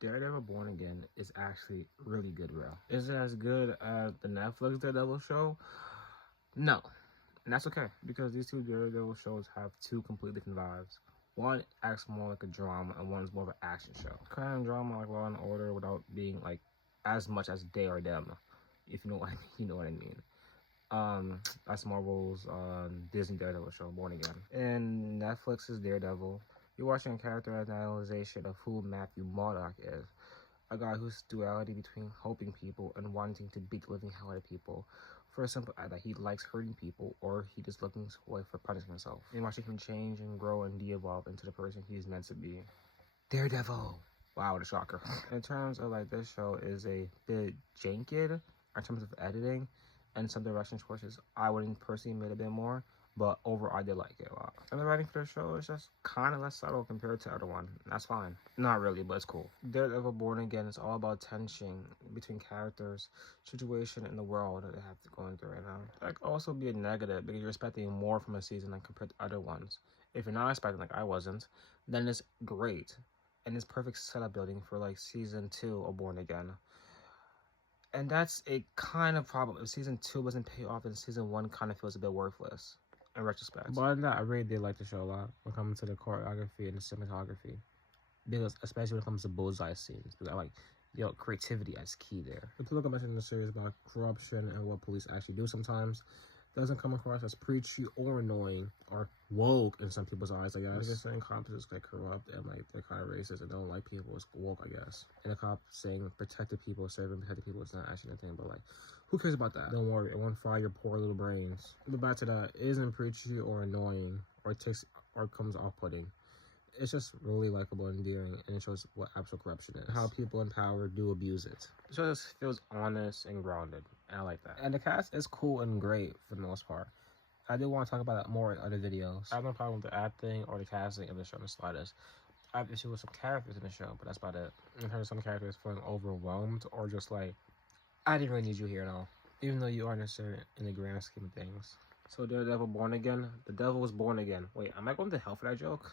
Daredevil Born Again is actually really good, bro. Is it as good as the Netflix Daredevil show? No. And that's okay, because these two Daredevil shows have two completely different vibes. One acts more like a drama, and one is more of an action show. Kind of drama like Law and Order without being like as much as they or them, if you know what you know what I mean. That's Marvel's Disney Daredevil show, Born Again. And Netflix's Daredevil, you're watching a characterization of who Matthew Murdock is. A guy whose duality between helping people and wanting to beat the living hell out of people for a simple act that he likes hurting people, or he just looking away for punishing himself. And watching him change and grow and de-evolve into the person he's meant to be. Daredevil! Wow, what a shocker. In terms of like, this show is a bit janky in terms of editing and some direction choices. I wouldn't personally made a bit more, but overall I did like it a lot. And the writing for the show is just kind of less subtle compared to the other one. That's fine. Not really, but it's cool. Daredevil Born Again is all about tension between characters, situation, and the world that they have to go into right now. That could also be a negative because you're expecting more from a season than compared to other ones. If you're not expecting, like I wasn't, then it's great. And it's perfect setup building for like season 2 of Born Again. And that's a kind of problem. If season 2 doesn't pay off, then season 1 kind of feels a bit worthless in retrospect. But other than that, I really did like the show a lot when it comes to the choreography and the cinematography. Because especially when it comes to bullseye scenes. Because I like, creativity as key there. The political message in the series about corruption and what police actually do sometimes doesn't come across as preachy or annoying or woke in some people's eyes, I guess. Because certain cops just get corrupt and like they're kind of racist and don't like people as woke, I guess. And the cop saying protected people, serving protected people is not actually anything, but like, who cares about that? Don't worry, it won't fry your poor little brains. But back to that, it isn't preachy or annoying or comes off-putting. It's just really likable and endearing, and it shows what actual corruption is. How people in power do abuse it. So it just feels honest and grounded, and I like that. And the cast is cool and great for the most part. I do want to talk about that more in other videos. I have no problem with the acting or the casting of the show in the slightest. I have issue with some characters in the show, but that's about it. In terms of some characters feeling overwhelmed or just like, I didn't really need you here at all. Even though you are necessary in the grand scheme of things. So Daredevil Born Again, the devil was born again. Wait, am I going to hell for that joke?